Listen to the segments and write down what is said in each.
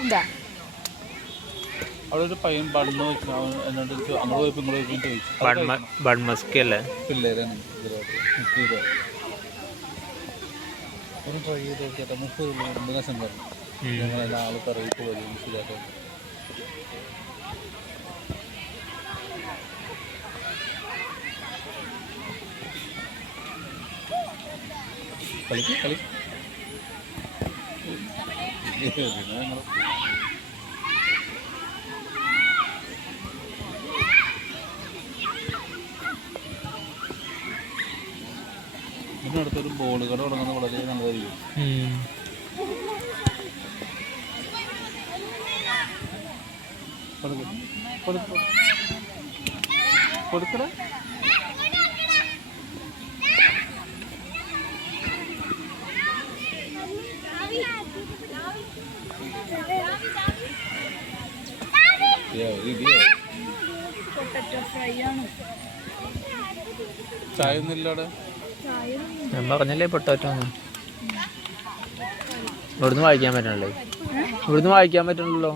എന്താ അവിടെ ഒരു പയ്യൻ ബണ്ണ് വെച്ചു എന്നോട് അങ്ങോട്ട് പോയപ്പോൾ ഇങ്ങോട്ട് പോയപ്പോൾ ചോദിച്ചു ബൺമസ്കി അല്ലേ പിള്ളേരാണ് ഒന്ന് ട്രൈ ചെയ്ത് നോക്കിയാൽ 30 എന്ത് രസം പറഞ്ഞു ഞങ്ങളെല്ലാം ആൾ കറിയിട്ട് വലിയ ശരിയാക്കാം കളിക്ക് കളി ഞങ്ങൾ ഇതിനടുത്തൊരു ബോൾ കട തുടങ്ങുന്നത് വളരെ നല്ലതായിരിക്കും കൊടുക്കട ചായ ഒന്നും ഇല്ല അവിടെ ഞാൻ പറഞ്ഞല്ലേ പൊട്ടാറ്റോ ഇവിടുന്ന് വായിക്കാൻ പറ്റണല്ലേ ഇവിടുന്ന് വായിക്കാൻ പറ്റണല്ലോ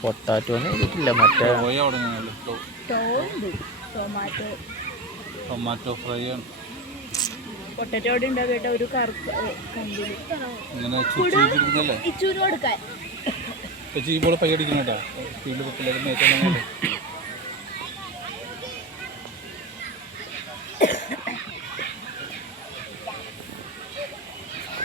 പൊട്ടാറ്റോന്ന് എഴുതിയിട്ടില്ല മറ്റേ ടൊമാറ്റോ ഫ്രൈ ആണ് പൊട്ടറ്റോ അവിടെ ഉണ്ടാവും കേട്ടോ ഒരു കറുപ്പ് ഇങ്ങനെ ചുറ്റിരുന്നല്ലേ പയ്യടിക്കണം കേട്ടോ സ്പീഡിൽ പിള്ളേർ നേരത്തെ